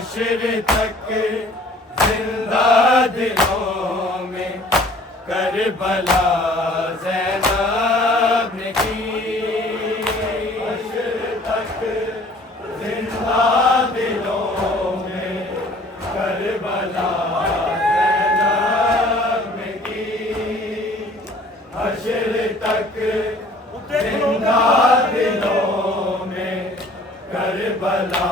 حشر تک زندہ دلوں میں کربلا زینب نے کی، حشر تک زندہ دلوں میں کربلا زینب نے کی، حشر تک زندہ دلوں میں کربلا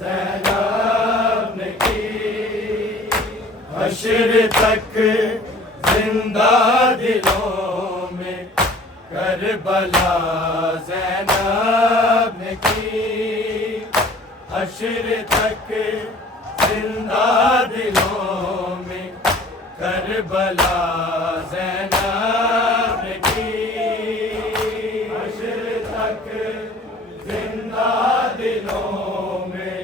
زینب نے کی، حشر تک زندہ دلوں میں کربلا زینب نے کی، حشر تک زندہ دلوں میں کربلا زینب نے کی، حشر تک زندہ دلوں میں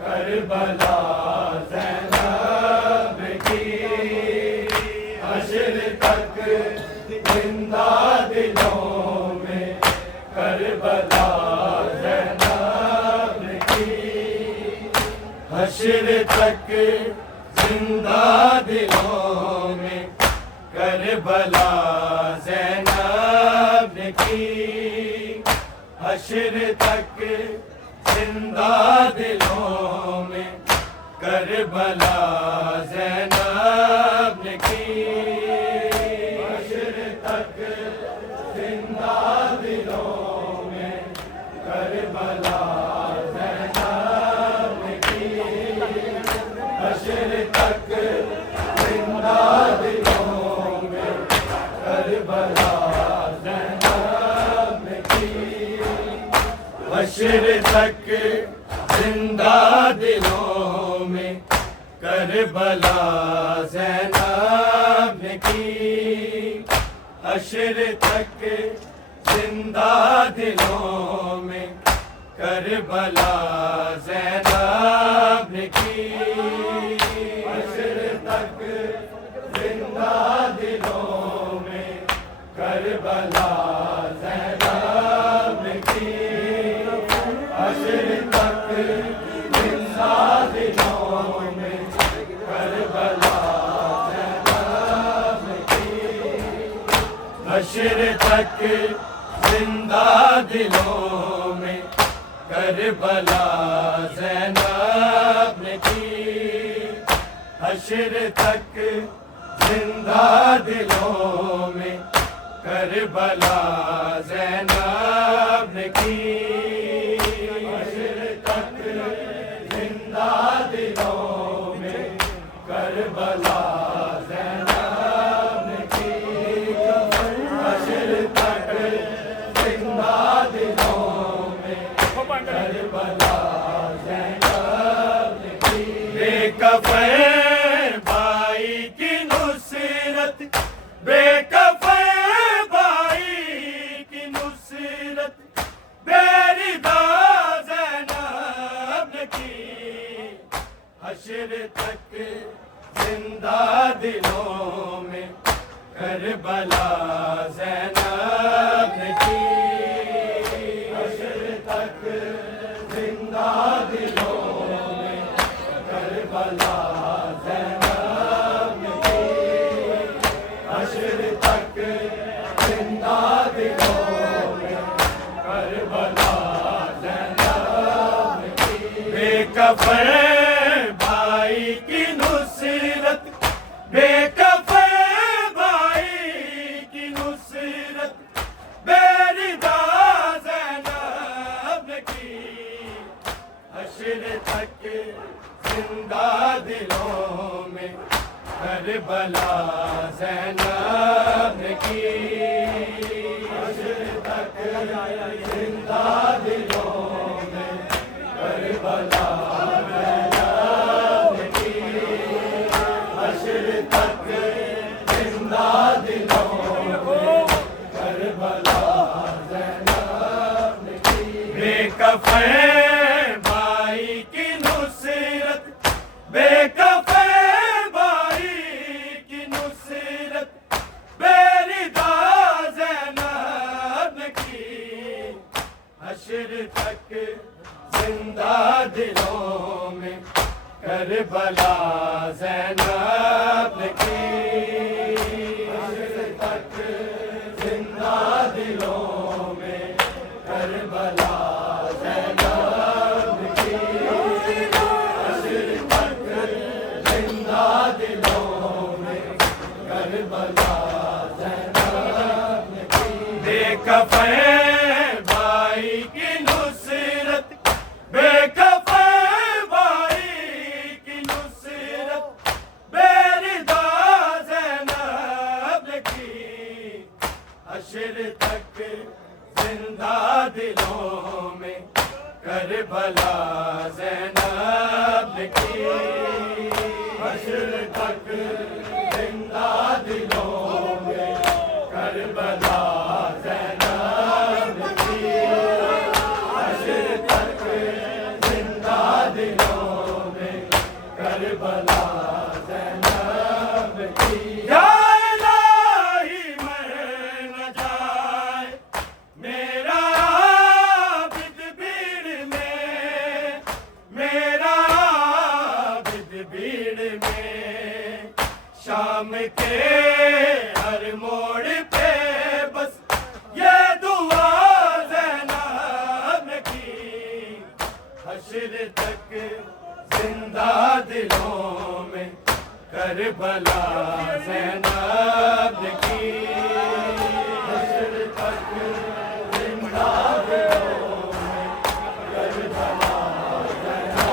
کربلا زینب نے کی، حشر تک زندہ دلوں میں کربلا زینب نے کی، حشر تک زندہ دلوں میں کربلا زینب نے کی، حشر تک زندہ دلوں میں کربلا زینب نے کی، حشر تک زندہ دلوں میں کربلا زینب نے کی، حشر تک زندہ دلوں میں کربلا زینب نے کی، حشر تک زندہ دلوں میں کربلا زینب نے کی، حشر تک زندہ دلوں میں کربلا زینب نے کی، حشر تک زندہ دلوں میں کربلا زینب نے کی، حشر تک زندہ دلوں میں کربلا زینب نے کی، حشر تک زندہ دلوں میں کربلا زینب نے کی، حشر تک زندہ دلوں میں کربلا زینب نے کی، حشر تک زندہ دلوں میں کربلا زینب نے کی، حشر تک زندہ دلوں میں کربلا زینب نے کی، بے کفن بھائی کی نصرت، بے کفن بھائی کی نصرت بے ردا زینب نے کی، حشر تک زندہ دلوں میں کربلا زینب نے کی، حشر تک زندہ دلوں میں کربلا زینب نے کی، حشر تک زندہ دلوں میں کربلا زینب نے کی، بے کفن بھائی کی نصرت، بے کفن بھائی کی نصرت بے ردا زینب نے کی، حشر تک زندہ دلوں میں کربلا زینب نے کی، حشر تک زندہ دلوں میں کربلا زینب نے کی، حشر تک زندہ دلوں میں کربلا زینب نے کی، بے کفن بھائی کی نصرت، بے کفن بھائی کی نصرت بے ردا زینب نے کی، حشر تک زندہ دلوں میں کربلا زینب کی حشر تک زندہ دلوں میں کربلا زینب کی حشر تک زندہ دلوں میں کربلا زینب کی بے کفن بھائی کی نصرت بے کفن بھائی کی نصرت بے ردا زینب کی حشر تک زندہ دلوں میں کربلا زینب کی حشر تک زندہ دلوں میں کربلا زینب کی حشر تک زندہ دلوں میں کربلا زینب کی یا الہی مر نہ جائے میرا عابد بھیڑ میں میرا عابد بھیڑ میں شام کے ہر موڑ پہ بس یہ دعا زینب کی حشر تک زندہ دلوں میں کربلا زینب کی حشر تک زندہ دلوں میں کربلا زینب کی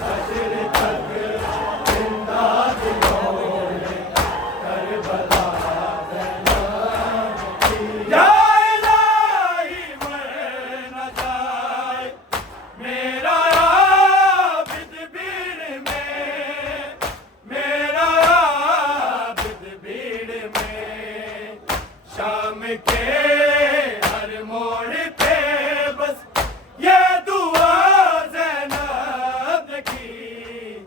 حشر تک زندہ دلوں میں کربلا زینب کی یا الہی مر نہ جائے میرا عابد بھیڑ میں میرا عابد بھیڑ میں شام کے ہر موڑ پہ بس یہ دعا زینب کی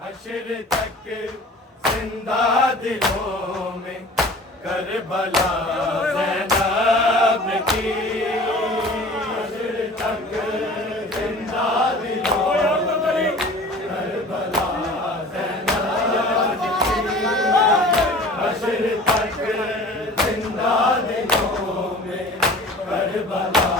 حشر تک زندہ دلوں میں کربلا زینب کی حشر تک زندہ دلوں میں کربلا زینب کی حشر تک زندہ دلوں میں کربلا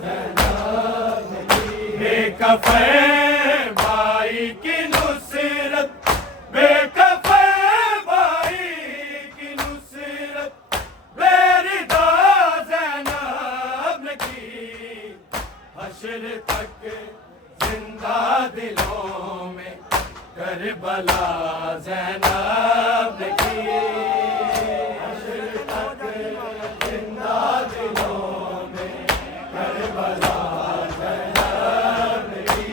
زینب کی بے کفن بھائی کی نصرت بے کفن بھائی کی نصرت بے ردا زینب کی حشر تک زندہ دلوں میں کربلا زینب کی حشر تک زندہ دلوں میں کربلا زینب کی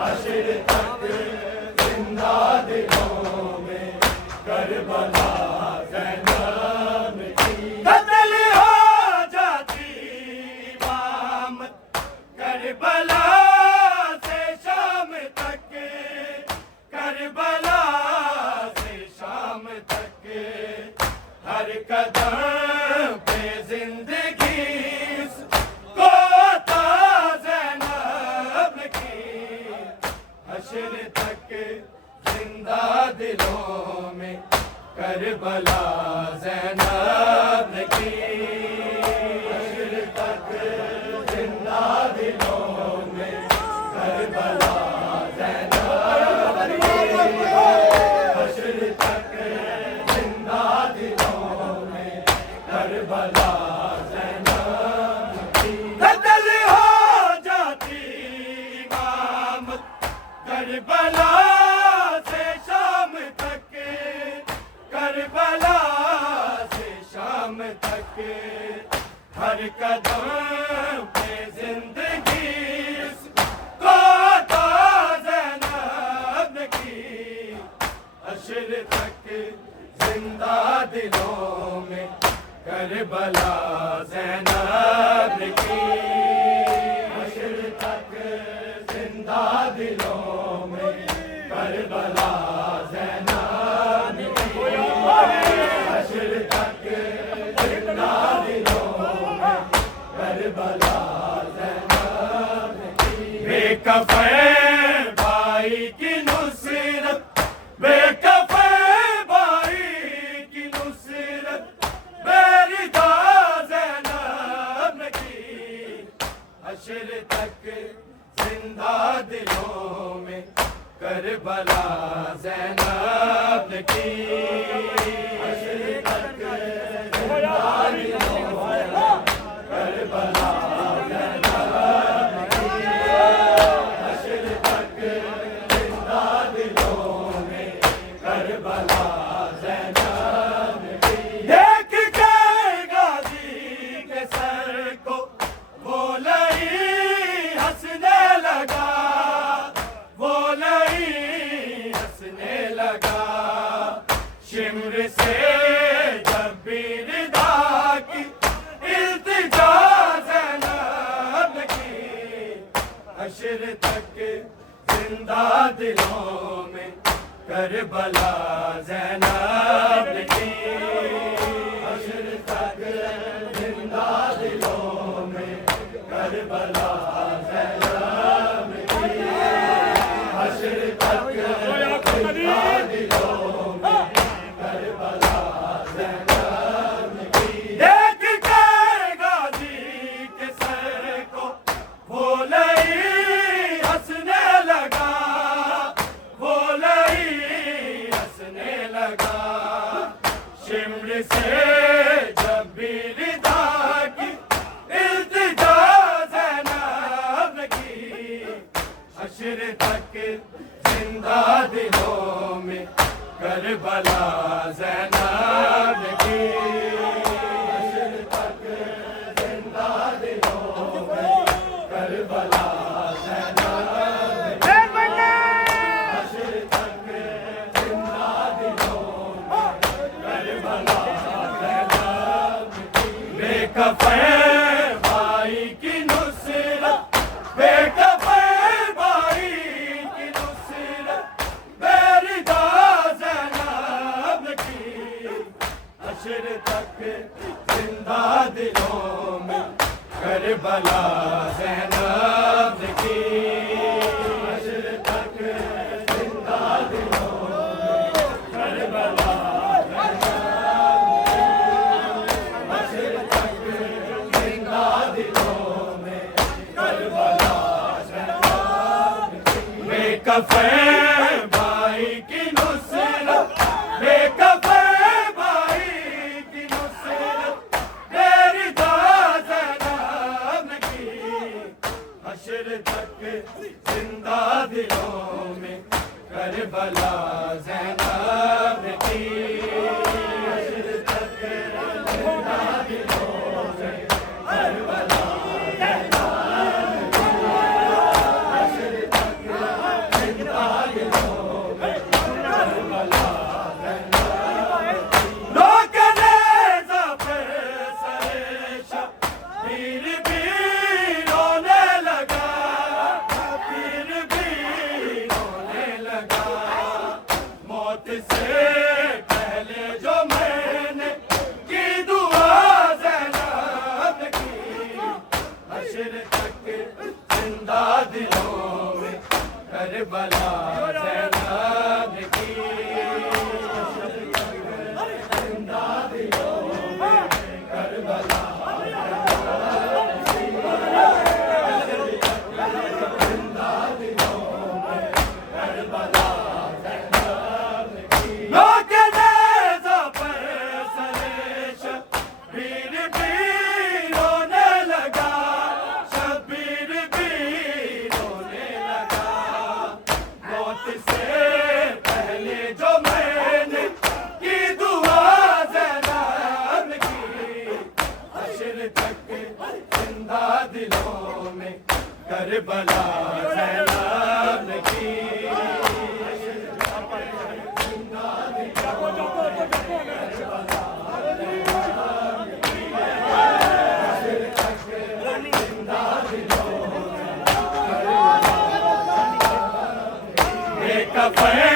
حشر تک زندہ دلوں میں کربلا زینب کی قتل ہو جاتی امامت کربلا سے شام تک کربلا سے شام تک ہر قدم پہ زندگی اس کو عطا زینب کی حشر تک زندہ دلوں میں کربلا زینب کی حشر تک زندہ دلوں میں کربلا زینب کی حشر تک زندہ دلوں میں کربلا زینب کی قتل ہو جاتی امامت کربلا سے شام تک کربلا سے شام تک ہر قدم پہ زندگی اس کو عطا زینب کی حشر تک زندہ دلوں میں کربلا زینب کی حشر تک زندہ دلوں میں کربلا زینب کی حشر تک زندہ دلوں میں کربلا زینب کی کفے بھائی کی نصرت، بے کفے بھائی کی نصرت بیردا زینب نے کی، حشر تک زندہ دلوں میں کربلا زینب نے کی، حشر تک زندہ دلوں میں کربلا شمر سے جب بھی ردا کی التجا زینب نے کی، حشر تک زندہ دلوں میں کربلا زینب نے کی، حشر تک زندہ دلوں میں کربلا زینب نے کی، حشر تک زندہ دلوں میں شمر سے جب بھی ردا کی التجا زینب نے کی، حشر تک زندہ دلوں میں کربلا زینب نے کی، حشر تک زندہ دلوں میں کربلا کفے بھائی کی نصرت، بے کفے بھائی کی نصرت بیردا زینب نے کی، حشر تک زندہ دلوں میں کربلا زینب نے کی، حشر تک زندہ دلوں میں کربلا کفے بھائی کی نصرت، بے کفے بھائی کی نصرت بیردا زینب نے کی، حشر تک زندہ دلوں میں کربلا زینب نے کی، حشر تک زندہ دلوں میں کربلا دلوں میں کربلا زینب نے کی، زندہ دلوں میں کربلا زندہ دلوں میں کربلا زینب نے کی، لوگ نیزہ پر سر شبیر بھی رونے لگا، شبیر بھی رونے لگا، موت سے پہلے جو میں نے کی دعا زینب نے کی، حشر تک زندہ دلوں میں کربلا زینب نے کی، کفے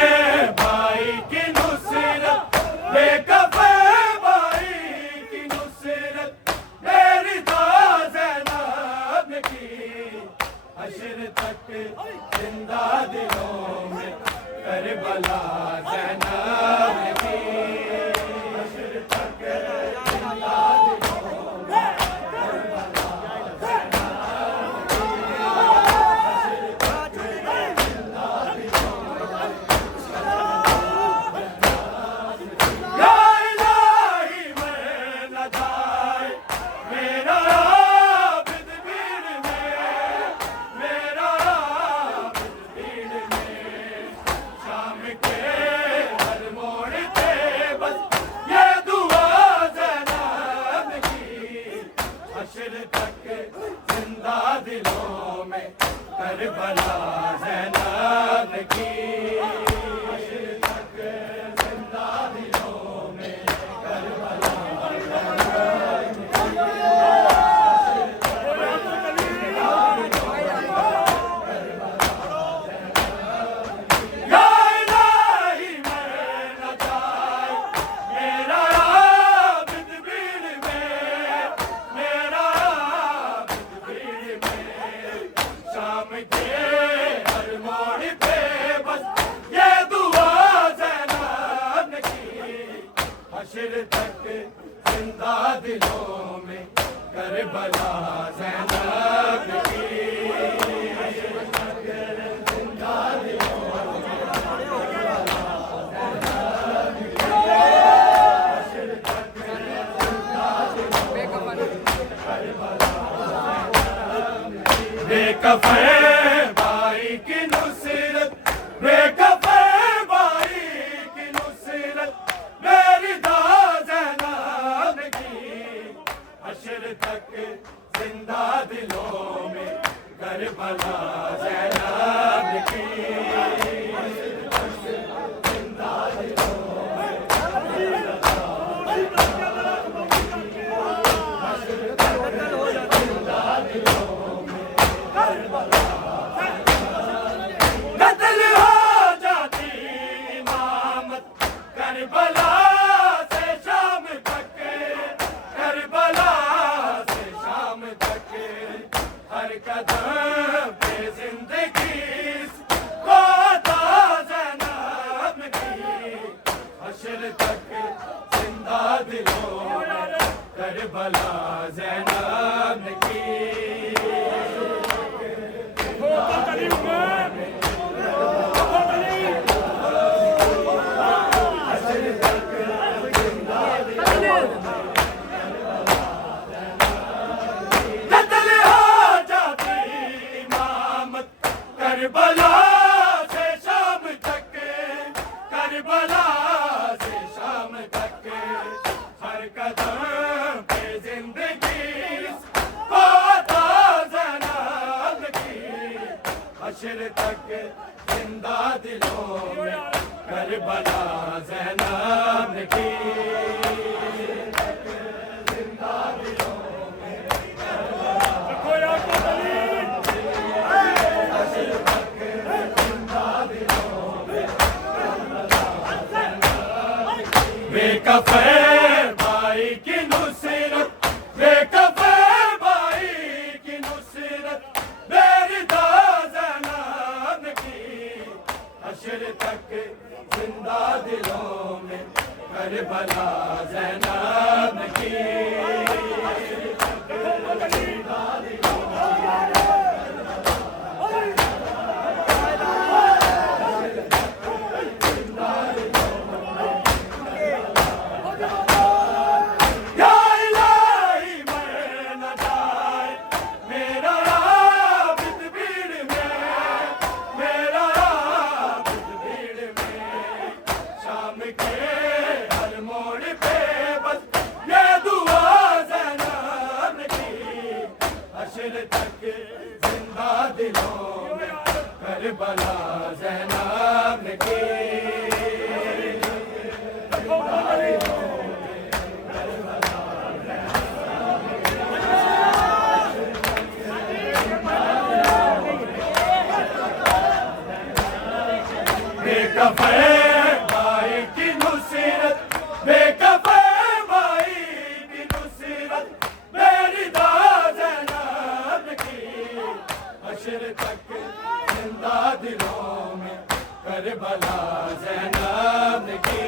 بھائی کی نصرت، بے کفے بھائی کی نصرت بیردا زینب نے کی، حشر تک زندہ دلوں میں کربلا زینب کی حشر تک زندہ دلوں میں کربلا زینب دلوں میں کربلا زینب کی حشر تک زندہ دلوں میں کربلا حشر تک زندہ دلوں میں کربلا زینب کی حشر تک زندہ دلوں میں حشر تک زندہ دلوں میں کربلا بے کفن بھائی کی نصرت بے کفن بھائی کی نصرت حشر تک زندہ دلوں میں کربلا زینب کی حشر تک زندہ دلوں میں حشر تک زندہ دلوں میں قتل ہو جاتی امامت کربلا سے شام تک کربلا ہر قدم پہ زندگی کو عطا زینب کی حشر تک زندہ دلوں میں کربلا زینب کی کربلا سے شام تک کربلا سے شام تک ہر قدم پہ زندگی کو عطا زینب کی حشر تک زندہ دلوں میں کربلا زینب کی زندہ دلوں میں بے کفن بھائی کی نصرت بے کفن بھائی کی نصرت بیردا زینب کی حشر تک زندہ دلوں میں کربلا زینب کی حشر تک زندہ دلوں میں حشر تک زندہ دلوں میں کربلا زینب کی بے کفن بھائی کی نصرت بے کفن بھائی کی نصرت میری زینب کی حشر تک زندہ دلوں میں کربلا زینب کی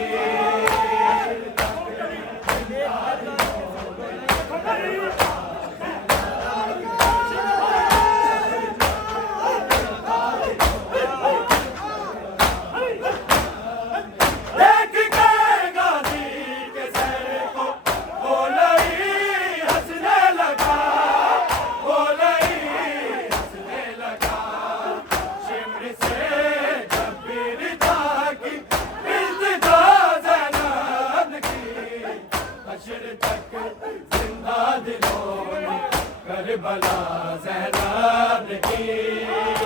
زندہ دلوں میں کربلا زینب کی